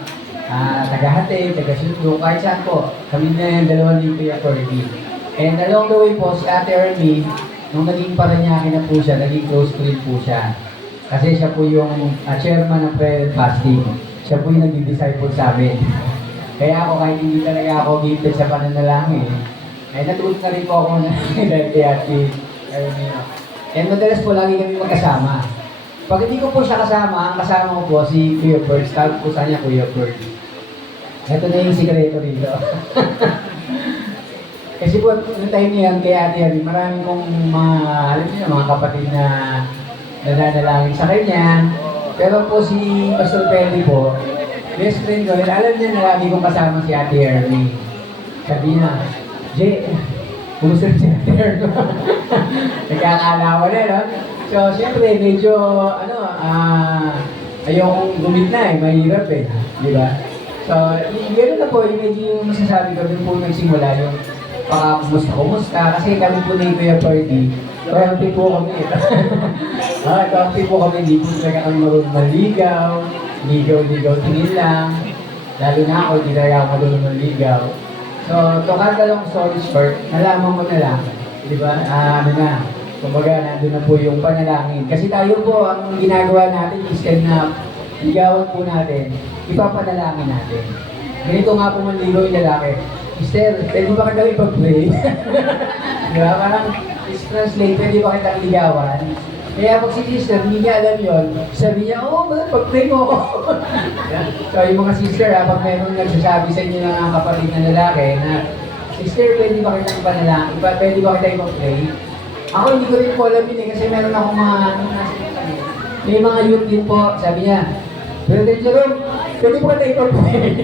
Tagahati, taga-sundo, kahit saan po. Kami na yung dalawang ni Kuya Cordy. And along the way po, si Ate Ernie, nung naging Paranaque na po siya, naging close friend po siya. Kasi siya po yung chairman ng prayer and fasting. Siya po yung nag-disciple sa amin. Kaya ako, kahit hindi talaga ako gifted sa pananalangin, ay natulog na rin po ako na dahil kay Ate Ernie. And madalas po lagi kami magkasama. Pag hindi ko po siya kasama, ang kasama ko po si Kuya Bird. Tawag po sa kanya Kuya Bird. Ito na yung sikreto rito. Kasi po, noong time niyan kay Ate Ari, marami kong mga kapatid na nananalangin sa kanya. Pero po si Pastor Pelly po, best friend ko, alam niya na lagi kong kasama si Ate Ari. Sabi niya, Jay, kumusta si Ate Ari? Nagkakalawa na, no? So, siyempre, medyo, ayokong gumit na mahirap di ba? So, gano'n na po, medyo yung masasabi ko, doon po nagsimula yung kumusta, kasi kami po ni Kuya Party, healthy po kami. Healthy po kami, hindi po talaga kami marunong maligaw, ligaw, tingin lang, lalo na ako, hindi talaga ako marunong maligaw. So, to cut the long story short, nalaman mo na lang, di ba, kumbaga, nandun na po yung panalangin. Kasi tayo po, ang ginagawa natin, instead na ligawan po natin, ipapanalangin natin. Ganito nga po manligaw yung lalaki. Mister, pwede ba kita ipag-pray? Di ba? Parang, translate, pwede ba kitang ligawan? Kaya pag si sister, hindi niya alam yun, sabi niya, pag-pray mo ako. So, yung mga sister, pag meron nagsasabi sa inyo ng kapatid na lalaki, na, sister, pwede ba kitang panalangin? Pwede ba kita ipag-pray? Ako hindi ko rin po alam yun kasi meron akong may mga youth din po, sabi niya, Brother Jerome, pwede po tayo ipag-pray.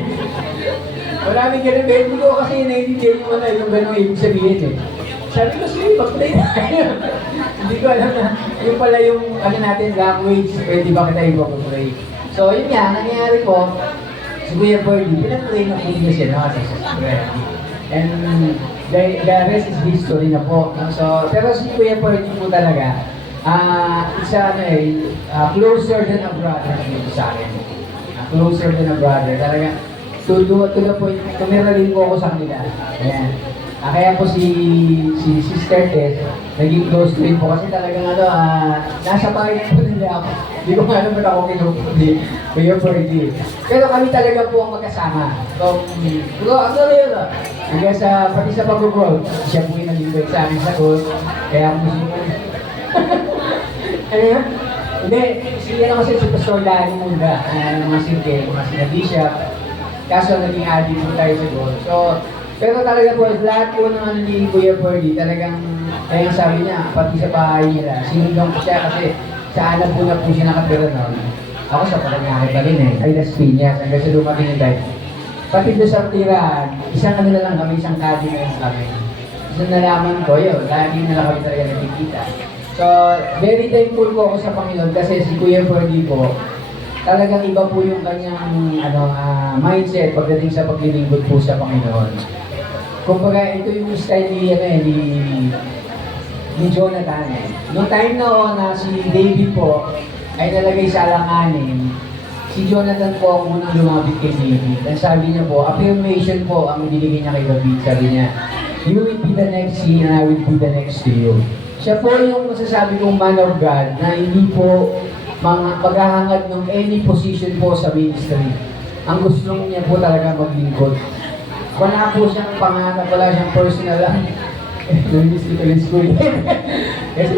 Maraming ganun, hindi ko kasi naiintindihan yung gano'ng ibig sabihin Sabi ko, sige, pag-pray tayo. Hindi ko alam na, yung pala yung natin, language, pwede ba kita ipag-pray. So yun nga, nangyayari po, si Kuya Birdie, pinag-pray na po niya siya, sa prayer. And the rest is history na po. So, pero si Kuya Birdie po talaga, closer than a brother dito sa akin. Closer than a brother. Talaga, to the point, tumira rin po ako sa kanila. Ayan. Kaya po si Sister Tess, naging close friend po kasi talagang nasa bahay po nila ako. Hindi ko alam ba't ako kinukundi, Kuya Birdie. Pero kami talaga po ang magkasama. So, hanggang pati sa pag-gold, siya po yung nag-invite sa amin sa gold. Kaya po ano yun? Hindi, kasi si Pastor Lani Munda, mga sirke, mga sinabishop. Kaso naging addict po tayo sa gold. So, pero talaga po, lahat po ng ni Kuya Birdie, talagang sabi niya, pati sa bahay nila, sinundan ko siya kasi sa alam po na po siya nakatira noon. Ako sa Paranaque pa rin ay Las Piñas, hanggang sa dumating yung time. Pati doon sa tirahan, isang na lang kami, isang kadi na lang kami. Isang nalaman ko, lagi na lang kami talaga nakikita. So, very thankful po ako sa Panginoon kasi si Kuya Birdie po, talagang iba po yung kanyang mindset pagdating sa paglilingkod po sa Panginoon. Kumbaga, ito yung style ni Jonathan. Noong time na si David po ay nalagay sa alanganin, si Jonathan po ang unang lumapit kay David. Ang sabi niya po, affirmation po ang binigay niya kay David. Sabi niya, you will be the next king and I will be the next to you. Siya po yung masasabi kong man of God na hindi po maghahangad ng any position po sa ministry. Ang gusto niya po talaga maglingkod. Wala po siyang pangarap, wala siyang personal lang. Mystical school. Kasi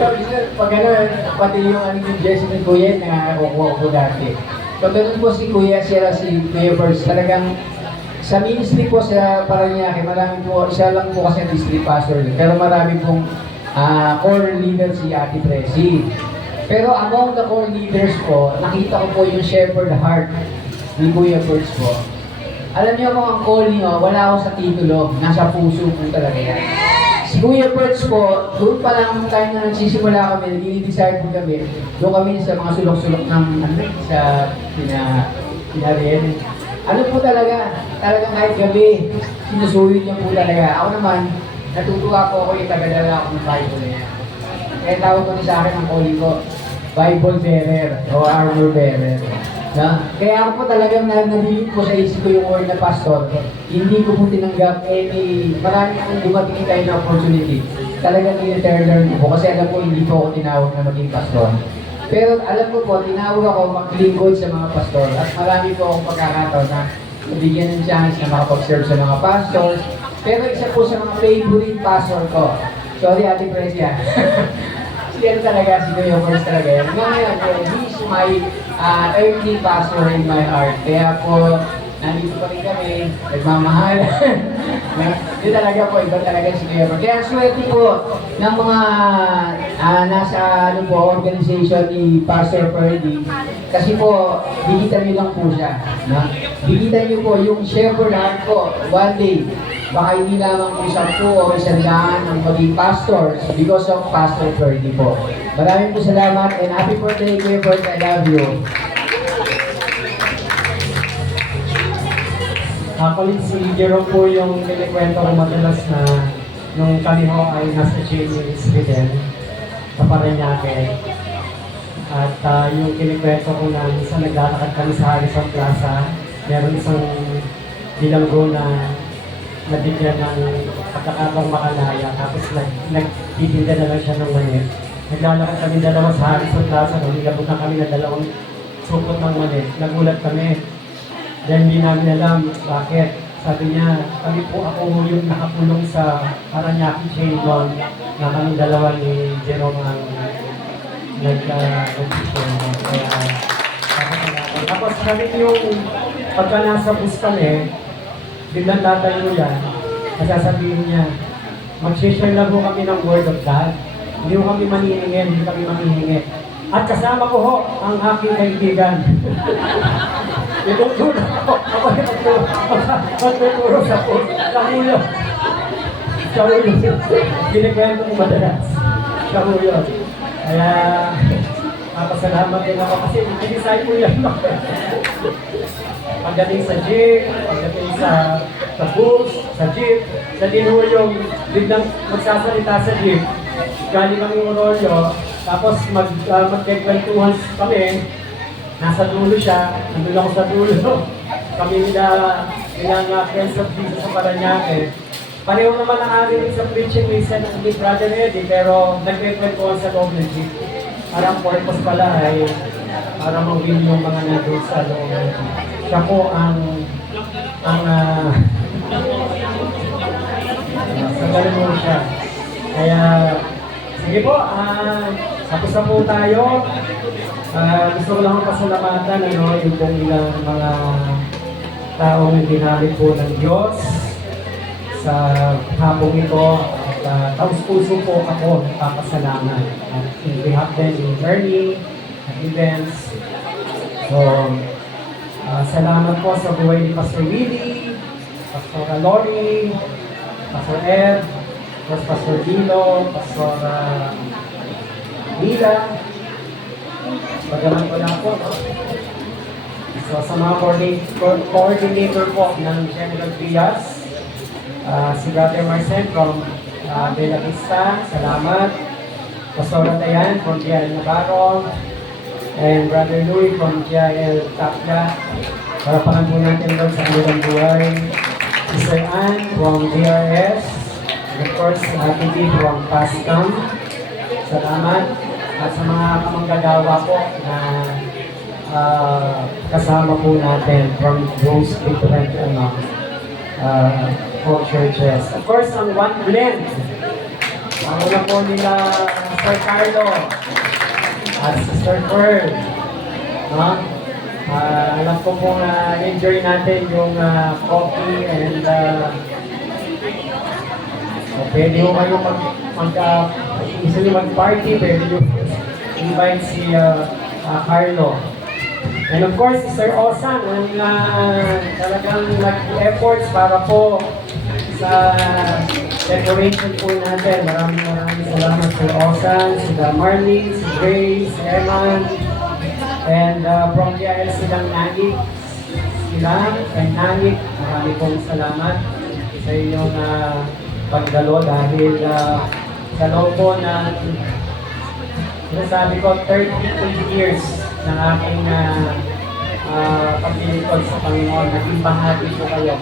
pag gano'n, pati yung yung Jesse ni Kuya, nakakuha ko dati. So, ganun po si Kuya, siya si Kuya Birds. Talagang sa ministry po sa Paranaque, marami po, siya lang po kasi district pastor. Pero marami pong core leader si Ate Presi. Pero among the core leaders po, nakita ko po yung shepherd heart ni Kuya Birds po. Alam niyo kung ang calling, wala ako sa titulo, nasa puso po talaga yan. Si Kuya Birds po, doon pa lang time na nagsisimula kami, nag-i-decide po kami, doon kami sa mga sulok-sulok ng sa pinariyan. Ano po talaga, talagang kahit gabi, sinusulit niya po talaga. Ako naman, natutuwa po ako yung tagadala ako ng Bible niya. Kaya tawag ko sa akin ang calling ko, Bible bearer o armor bearer. Na, kaya ako po talagang nabilit po sa isip ko yung word na pastor. Hindi ko po tinanggap marami akong dumating kayo na opportunity. Talagang i-return ko po kasi alam ko hindi po ako tinawag na maging pastor. Pero alam ko po, tinawag ako maglingkod sa mga pastor at marami po akong pagkakataon na nabigyan ng chance na makapag-serve sa mga pastors. Pero isa po sa mga favorite pastor ko. Sorry, Ate Presia. Yan talaga, si Kuya Birds talaga yan. Ngayon, he's my earthly pastor in my heart. Kaya po, nandito pa rin kami, nagmamahal. Hindi talaga po, iba talaga si Kuya Birds. Kaya swerte po ng mga nasa organization ni Pastor Ferdy. Kasi po, dikitan niyo lang po siya. No? Dikitan niyo po yung shepherd heart ko. One day, baka hindi lamang po 10 o 100 ang maging pastors because of Pastor Ferdy po. Maraming po salamat and happy birthday, Kuya Birds. I love you. Actually, si Jerome po yung kinikwento ko madalas na nung kami ho ay nasa James Sweden sa Paranaque. At yung kinikwento ko na minsan naglalakad kami sa Harrison Plaza, meron isang bilanggo na nabigyan ng pagkakataong makalaya, tapos nagtitinda na lang siya ng manit. Naglalakad kami dalawa sa Harrison Plaza, nilabot na kami ng 2 supot ng manit. Nagulat kami. Dahil hindi namin alam bakit. Sabi niya, kami po ako yung nakapulong sa Paranaque chain doon na kami dalawa ni Jerome ang nag-position. Kaya, tapos kami yung pagka nasa bus kami, biglang tatayo yan, masasabihin niya, mag-share lang po kami ng word of God. Hindi ko kami manihingin, hindi kami manihingin. At kasama ko ho ang aking kaibigan. Ituturo ako. Ako yung magtuturo sa post. Sa ulo. Sa ulo. Kinikwento ko madalas. Sa ulo. Kaya, napasalamat din ako kasi hindi-decide ko yan. Pagdating sa gym, pagdating sa bus, sa jeep, sa din ho yung biglang magsasalita sa jeep. Galing kami Orolyo, tapos magkikwentuhan kami. Nasa dulo siya, nandun ako sa dulo. Kami nilang friends of Jesus sa Paranaque. Pareho naman nakarinig sa preaching minsan ng Brother Eddie, pero nagkikwentuhan sa loob ng jeep. Parang purpose pala ay para mag-win yung mga nandun sa loob ng jeep. Siya po ang sa galing mo siya. Kaya, sige po, tapos na po tayo. Gusto ko lang pasalamatan yung pong ilang mga taong ginamit po ng Diyos sa hapong ito. At taus-puso po ako nagpapasalamat. At in behalf din in learning at events. So, salamat po sa buhay ni Pastor Willie, Pastor Lori, Pastor Ed, Pastor Dilo, Pastor Mila. Pagaman ko na po. So sa mga coordinator po ng General Trias, si Brother Marcel from Bella Vista, salamat. Pastora Dayan from GIL Navarro, and Brother Louis from GIL Tapia. Para palang po natin doon sa kanilang buhay. Sister Ann from GRS, and of course, Ate B from PASCAM. Salamat. at sa mga kamanggagawa po na kasama po natin from those different churches. Of course, ang One Blend, ang una po nila Sir Carlo at Sister Pearl. Alam ko po na enjoy natin yung coffee and pwede mo kayo gusto nyo mag-party, pwede nyo invite si Carlo. And of course, si Sir Osan, ang talagang nag-efforts para po sa decoration po natin. Maraming salamat Sir Osan, si Marlene, si Grace, si Eman, and from the IL silang Nagik, and Nagik, maraming pong salamat sa inyong pagdalo dahil sa loob po ng sabi ko 30 years ng aking paglilingkod sa Panginoon. Naging bahagi po kayo.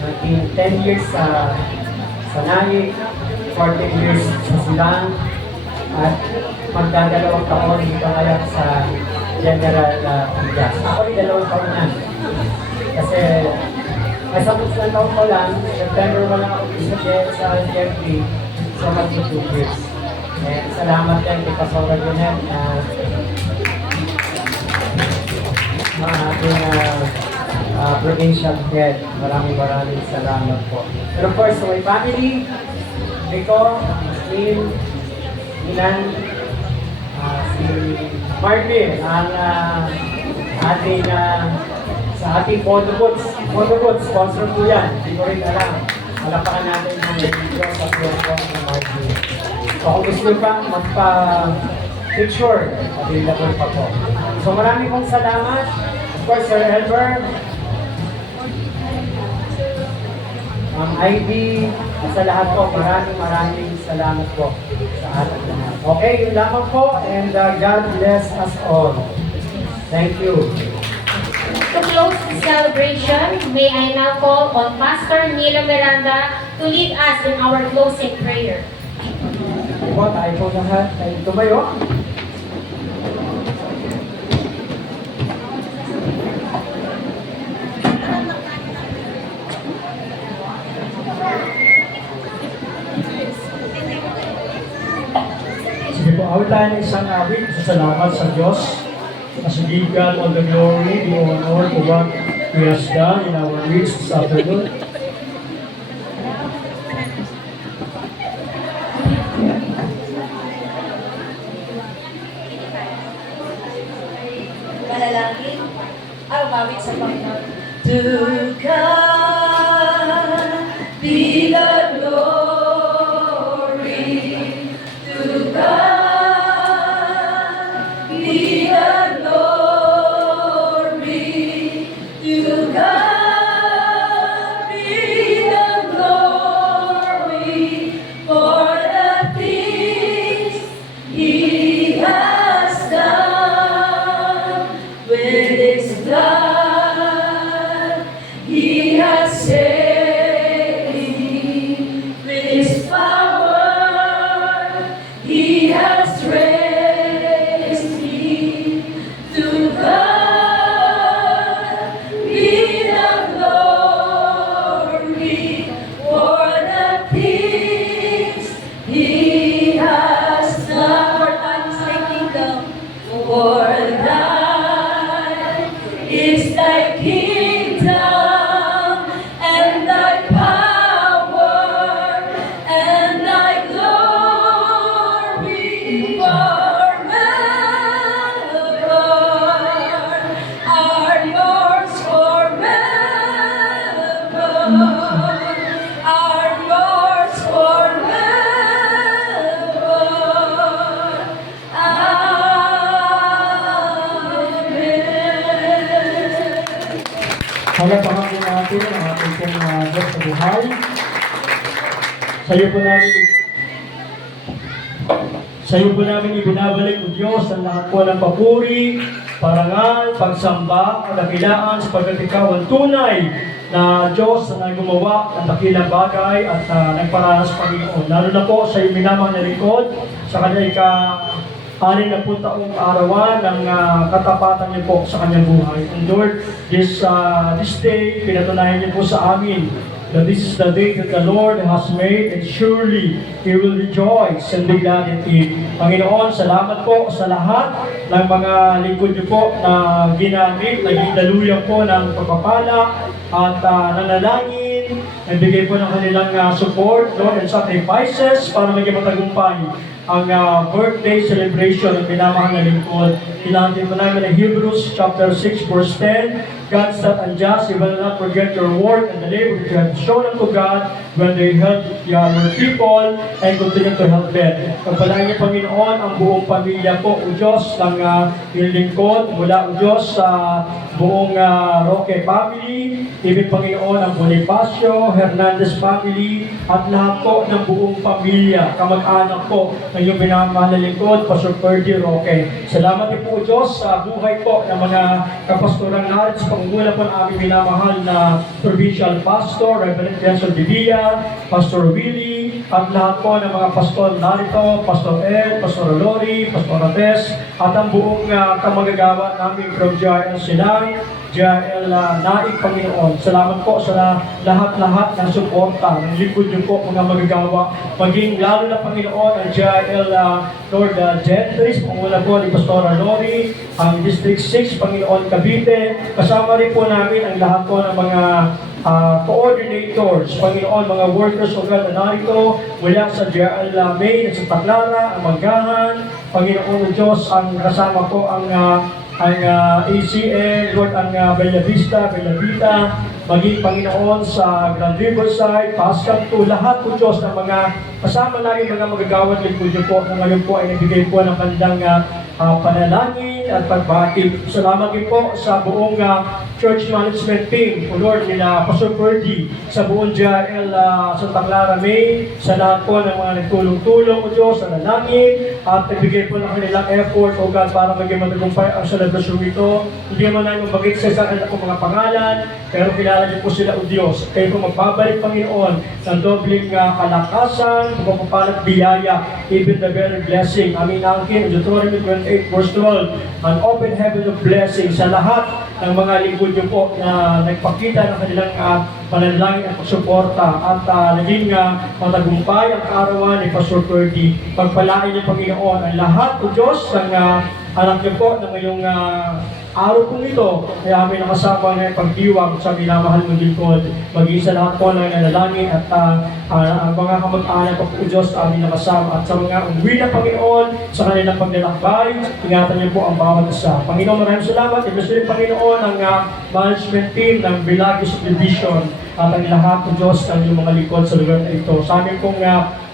Naging 10 years sa Nagik, 14 years sa Silang, at magdadalawang taon dito ngayon sa General Pigas. Ako rin 2 taon na. Kasi nasa ng taon ko lang, September wala ako sa GMP, so maging 2 years. And salamat din kay Pastora Junet na ating provincial head. Maraming salamat po. And of course, my family, Rico, Muslim, Inan, si Marvin, ang ating sa ating photo booths, sponsor po yan. Hindi ko rin alam. Malapakan natin ang video sa photo ng Marvin. So kung gusto nyo pa magpa-picture, available pa po. So maraming pong salamat. Of course, Sir Elber, Ma'am Ivy, at sa lahat po, maraming salamat po sa ating lahat. Okay, yun lamang po, and God bless us all. Thank you. To close the celebration, may I now call on Pastor Nilo Miranda to lead us in our closing prayer. Po, tayo po lahat ay tumayo. Sige po, awit tayo ng isang awit sa salamat sa Diyos. As we give God all the glory, the honor for what He has done in our midst this afternoon. Manalangin, awit sa Panginoon. To God be the glory. To God be the glory. To God be the glory for the things He has done. With His blood, He has saved me. With His power, He has raised me. To God be the glory for the things He has done. For thine is thy kingdom. For thine is thy kingdom, and thy power, and thy glory forever. Are yours forever. Are yours forever. Palapakan po natin ang ating pong Diyos sa buhay. Sa iyo po namin ibinabalik o Diyos ang lahat po ng papuri, parangal, pagsamba, kadakilaan sapagkat ikaw ang tunay na Diyos na gumawa ng dakilang bagay at nagparanas Panginoon. Lalo na po sa iyo minamang na lingkod, sa kanya alin na po taong kaarawan ng katapatan niyo po sa kanyang buhay. And Lord, this day, pinatunayan niyo po sa amin that this is the day that the Lord has made, and surely He will rejoice and be glad in it. Panginoon, salamat po sa lahat ng mga lingkod niyo po na ginamit, naging daluyan po ng pagpapala at nanalangin, nagbigay po ng kanilang support, Lord, and sacrifices para maging matagumpay ang birthday celebration ng pinamahal na lingkod. Kailangan po namin ng Hebrews chapter 6 verse 10, God's not unjust, He will not forget your work and the labor that you have shown unto God when they helped your people and continue to help them. Pagpalain niyo, Panginoon, ang buong pamilya po, O Diyos, ng lingkod, mula, O Diyos, sa buong Roque family, ibig Panginoon, ang Bonifacio, Hernandez family, at lahat po ng buong pamilya, kamag-anak po ng iyong pinamahal na lingkod, Pastor Ferdy Roque. Salamat din po, O Diyos, sa buhay po ng mga kapastorang natin sa pangunguna po ng aming minamahal na Provincial Pastor, Reverend Benson Divilla, Pastor Willie, at lahat po ng mga pastor narito, Pastor Ed, Pastor Lori, Pastor Ates, at ang buong kamagagawa namin from JRL Silang, JRL Naik, Panginoon. Salamat po sa lahat-lahat ng suporta, ng likod niyo po mga magagawa, maging lalo na Panginoon ang JRL Lord Gentris, panguna po ni Pastor Lori, ang District 6, Panginoon Cavite, kasama rin po namin ang lahat po ng mga coordinators, Panginoon, mga workers o God na narito, mula sa JRL Main at sa Taclara, ang Magahan, Panginoon Diyos, ang kasama po ang ACN, Lord, ang Bella Vista, Bella Vita, maging Panginoon sa Grand Riverside, Pascal to, lahat po Diyos ng mga kasama namin mga magagawad lingkod niyo po na ngayon po ay nagbigay po ng kanilang panalangin at pagbati. Salamat din po sa buong church management team, o Lord, nila Pastor Ferdy, sa buong JRL Santa Clara May, sa lahat po ng mga nagtulong-tulong, o Diyos, sa nanangin, at nagbigay po ng kanilang effort, o God, para maging matagumpay ang celebration ito. Hindi naman namin mabagay sa isang mga pangalan, pero kilala niyo po sila, o Diyos. Kayo po magbabalik, Panginoon, ng dobling kalakasan, pagpapalat biyaya, even the very blessing. Aming angkin, Deuteronomy 28 verse 12, an open heaven of blessing sa lahat ng mga lingkod niyo po na nagpakita ng kanilang panalangin at pagsuporta at naging matagumpay ang kaarawan ni Pastor Ferdy. Pagpalain niyo, Panginoon, ang lahat, o Diyos, ng anak niyo po na ngayong araw po ito, kaya amin nakasama na pagdiwang sa minamahal mong lingkod, maging sa lahat po ng nanalangin at ang mga kamag-anak po po Diyos amin nakasama, at sa mga umuwi na Panginoon sa kanilang paglalakbay, ingatan niyo po ang bawat isa. Panginoon, maraming salamat. Ibig rin, Panginoon, ang management team ng Bilagos Division at ang lahat po Diyos ng iyong mga lingkod sa lugar na ito. Sa amin pong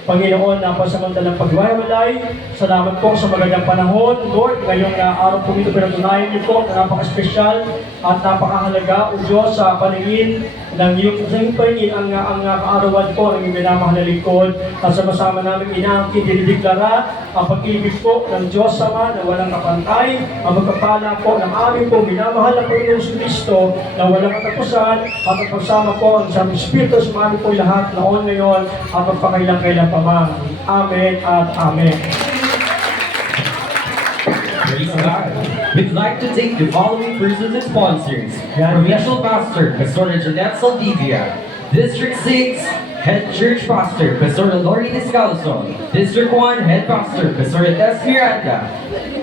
Panginoon, napasamantalang pagwawalay, salamat po sa magandang panahon, Lord. Ngayong araw po ito, pinatunayan niyo po na napaka-espesyal at napakahalaga, O Diyos, sa paningin ng iyong paningin ang kaarawan po ng iyong minamahal na lingkod. At sama-sama namin inaangkin, dinideklara ang pag-ibig po ng Diyos Ama na walang kapantay, ang magpapala po ng aming po minamahal na Panginoon Kristo na walang katapusan, at ang pagsama po ang sa Espiritu sa amin po lahat, noon, ngayon, at magpakailang-kailang Amen at Amen. Praise God. We'd like to thank the following persons and sponsors. Provincial Pastor, Pastor Jeanette Saldivia. District 6, Head Church Pastor, Pastor Lori Descalzo. District 1, Head Pastor, Pastor Tess Miranda.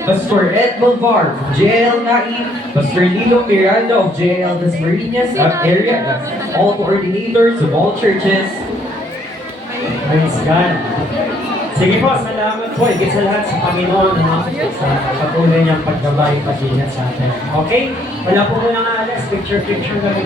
Pastor Ed Malvar of JL Naik. Pastor Lilo Miranda of JL Dasmariñas area. All coordinators of all churches. Praise God. Sige po, salamat po. Higit sa lahat sa Panginoon sa patuloy niyang paggabay, pag-ingat sa atin. Okay? Wala po muna nga alas. Picture kami.